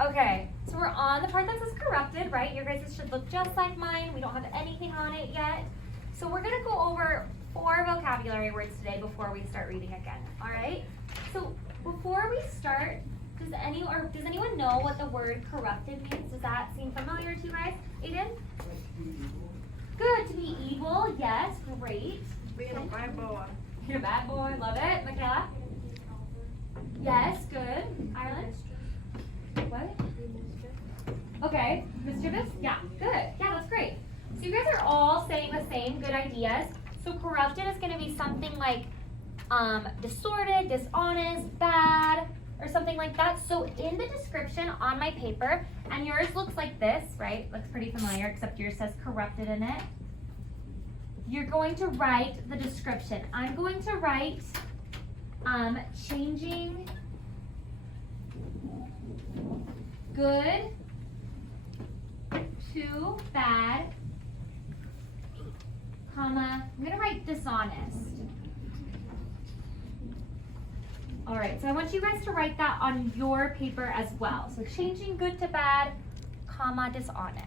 Okay, so we're on the part that says corrupted, right? Your guys' should look just like mine. We don't have anything on it yet. So we're gonna go over 4 vocabulary words today before we start reading again, all right? So before we start, does anyone know what the word corrupted means? Does that seem familiar to you guys? Aiden? Good, to be evil, yes, great. Being a bad boy. You're a bad boy, love it. Michaela? Yes, good. Ireland? What? Okay, mischievous? Yeah, good. Yeah, that's great. So you guys are all saying the same good ideas. So corrupted is going to be something like disordered, dishonest, bad, or something like that. So in the description on my paper, and yours looks like this, right? Looks pretty familiar, except yours says corrupted in it. You're going to write the description. I'm going to write changing good to bad, comma, I'm going to write dishonest. All right, so I want you guys to write that on your paper as well. So changing good to bad, comma, dishonest.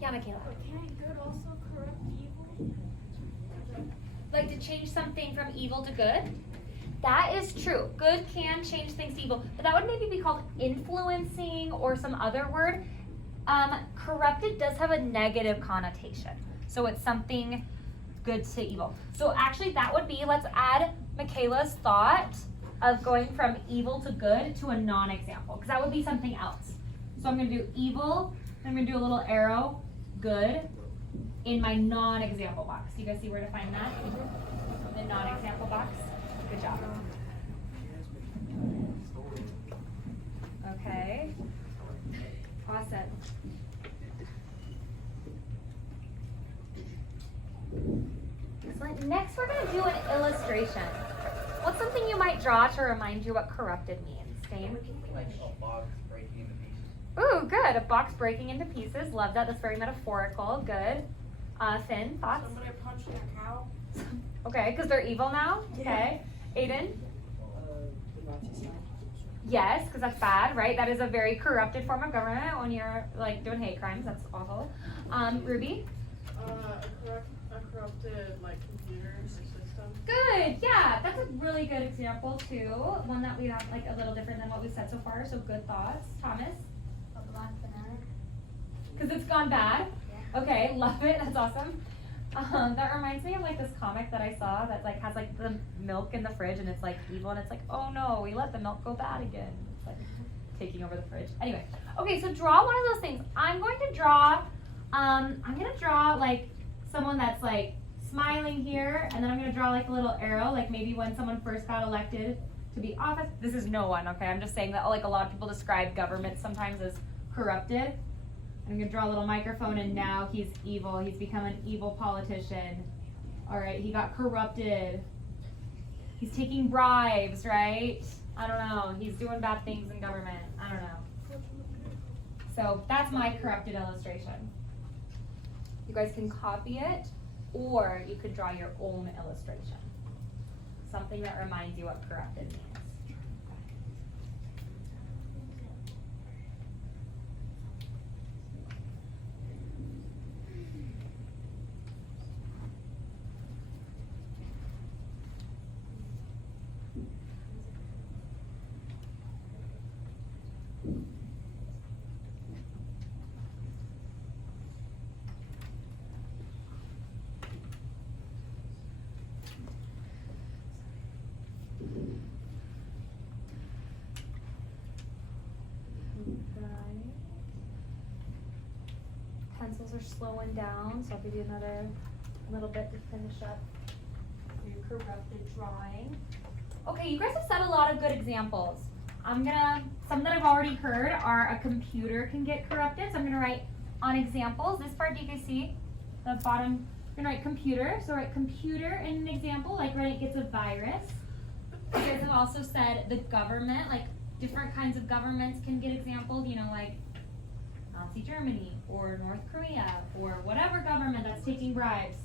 Yeah, Michaela. Can't good also corrupt evil? Like to change something from evil to good? That is true. Good can change things to evil, but that would maybe be called influencing or some other word. Corrupted does have a negative connotation. So it's something good to evil. So actually that would be, let's add Michaela's thought of going from evil to good to a non-example, because that would be something else. So I'm going to do evil, and I'm going to do a little arrow, good, in my non-example box. Do you guys see where to find that? The non-example box? Good job. Okay. Awesome. Excellent. Next, we're going to do an illustration. What's something you might draw to remind you what corrupted means? Dane? Like a box breaking into pieces. Ooh, good. A box breaking into pieces. Love that. That's very metaphorical. Good. Finn, thoughts? Somebody punching a cow. Okay, because they're evil now? Okay. Aiden? Yes, because that's bad, right? That is a very corrupted form of government when you're like doing hate crimes. That's awful. Ruby? A corrupted like computer system. Good, yeah, that's a really good example too. One that we have like a little different than what we said so far. So good thoughts. Thomas? A black banana. Because it's gone bad. Yeah. Okay, love it. That's awesome. That reminds me of like this comic that I saw that like has like the milk in the fridge and it's like evil and it's like, oh no, we let the milk go bad again. It's like taking over the fridge. Anyway, okay, so draw one of those things. I'm going to draw like someone that's like smiling here, and then I'm gonna draw like a little arrow, like maybe when someone first got elected to be office. This is no one, okay? I'm just saying that like a lot of people describe government sometimes as corrupted. I'm gonna draw a little microphone, and now he's evil. He's become an evil politician. All right, he got corrupted. He's taking bribes, right? I don't know. He's doing bad things in government. I don't know. So that's my corrupted illustration. You guys can copy it, or you could draw your own illustration. Something that reminds you what corrupted means. Pencils are slowing down, so I'll give you another little bit to finish up your corrupted drawing. Okay, you guys have said a lot of good examples. Some that I've already heard are a computer can get corrupted, so I'm gonna write on examples. This part, do you guys see? The bottom, I'm gonna write computer, so write computer in an example, like when it gets a virus. You guys have also said the government, like different kinds of governments can get examples, you know, like Nazi Germany or North Korea or whatever government that's taking bribes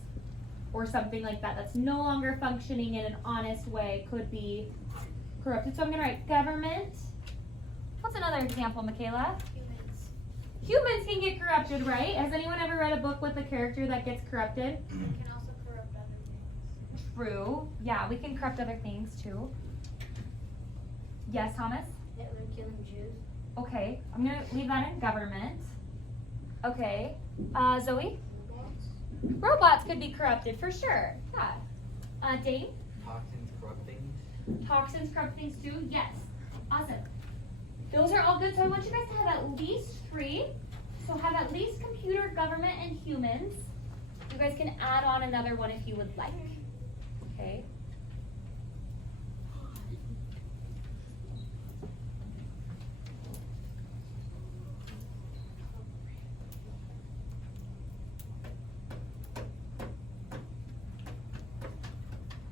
or something like that that's no longer functioning in an honest way could be corrupted. So I'm going to write government. What's another another example, Michaela? Humans. Humans can get corrupted, right? Has anyone ever read a book with a character that gets corrupted? They can also corrupt other things. True. Yeah, we can corrupt other things too. Yes, Thomas? Hitler killing Jews. Okay, I'm gonna leave that in government. Okay, Zoe? Robots. Robots could be corrupted for sure. Yeah. Dane? Toxins corrupt things. Toxins corrupt things too? Yes. Awesome. Those are all good. So I want you guys to have at least 3. So have at least computer, government, and humans. You guys can add on another one if you would like. Okay.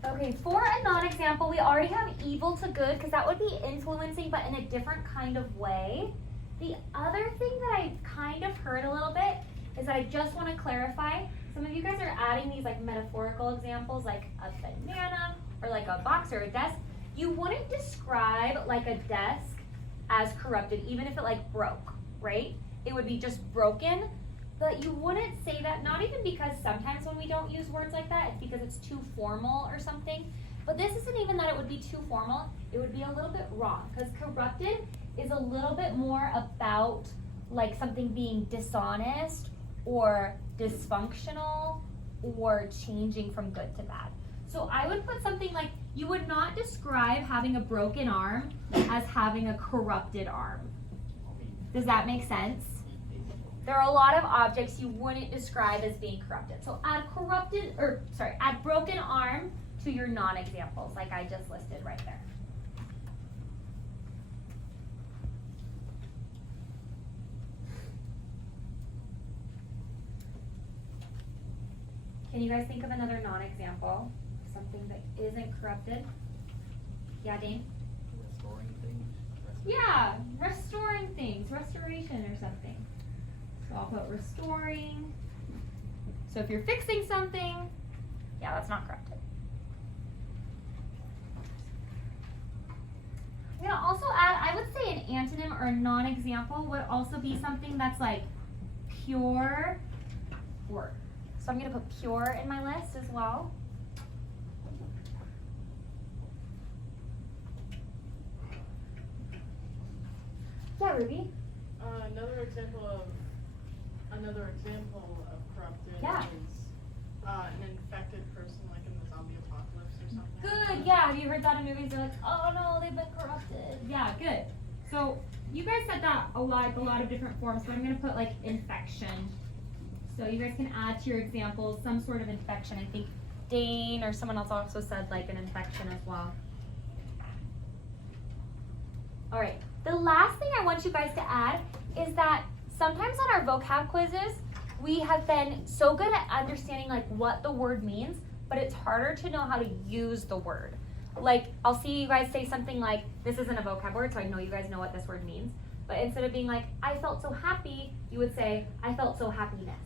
Okay, for a non-example, we already have evil to good because that would be influencing but in a different kind of way. The other thing that I kind of heard a little bit is that I just want to clarify. Some of you guys are adding these like metaphorical examples like a banana or like a box or a desk. You wouldn't describe like a desk as corrupted even if it like broke, right? It would be just broken. But you wouldn't say that, not even because sometimes when we don't use words like that, it's because it's too formal or something. But this isn't even that it would be too formal, it would be a little bit wrong. Because corrupted is a little bit more about like something being dishonest or dysfunctional or changing from good to bad. So I would put something like, you would not describe having a broken arm as having a corrupted arm. Does that make sense? There are a lot of objects you wouldn't describe as being corrupted. So add add broken arm to your non-examples like I just listed right there. Can you guys think of another non-example? Something that isn't corrupted? Yeah, Dane? Restoring things. Yeah, restoring things, restoration or something. So I'll put restoring. So if you're fixing something, yeah, that's not corrupted. I'm gonna also add, I would say an antonym or a non-example would also be something that's like pure or. So I'm gonna put pure in my list as well. Yeah, Ruby? Another example of corrupted Yeah. is an infected person like in the zombie apocalypse or something. Good, yeah. Have you heard that in movies? They're like, oh no, they've been corrupted. Yeah, good. So you guys said that a lot of different forms, but I'm gonna put like infection. So you guys can add to your examples some sort of infection. I think Dane or someone else also said like an infection as well. All right, the last thing I want you guys to add is that sometimes on our vocab quizzes, we have been so good at understanding like what the word means, but it's harder to know how to use the word. Like, I'll see you guys say something like, this isn't a vocab word, so I know you guys know what this word means. But instead of being like, I felt so happy, you would say, I felt so happiness.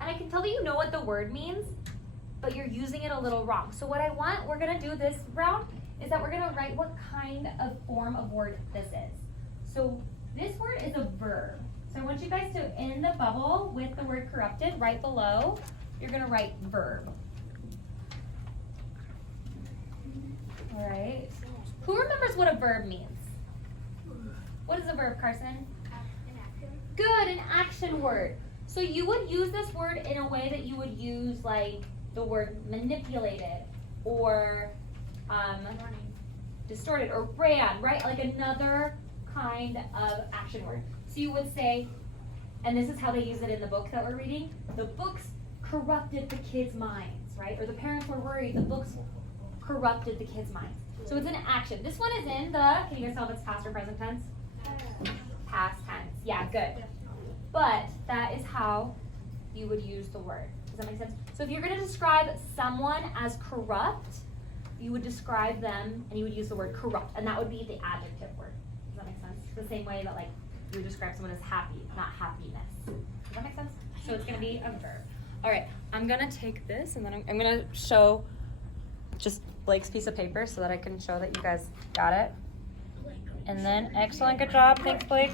And I can tell that you know what the word means, but you're using it a little wrong. So what we're gonna do this round is that we're gonna write what kind of form of word this is. So this word is a verb. So I want you guys to, in the bubble with the word corrupted, right below, you're gonna write verb. All right. Who remembers what a verb means? What is a verb, Carson? An action. Good, an action word. So you would use this word in a way that you would use like the word manipulated or distorted or ran, right? Like another kind of action word. So you would say, and this is how they use it in the book that we're reading, the books corrupted the kids' minds, right? Or the parents were worried, the books corrupted the kids' minds. So it's an action. This one is in the, can you guys tell if it's past or present tense? Past tense. Yeah, good. But that is how you would use the word. Does that make sense? So if you're going to describe someone as corrupt, you would describe them and you would use the word corrupt, and that would be the adjective word. Does that make sense? The same way that like you would describe someone as happy, not happiness. Does that make sense? So it's going to be a verb. All right, I'm going to take this and then I'm going to show just Blake's piece of paper so that I can show that you guys got it. And then, excellent, good job. Thanks, Blake.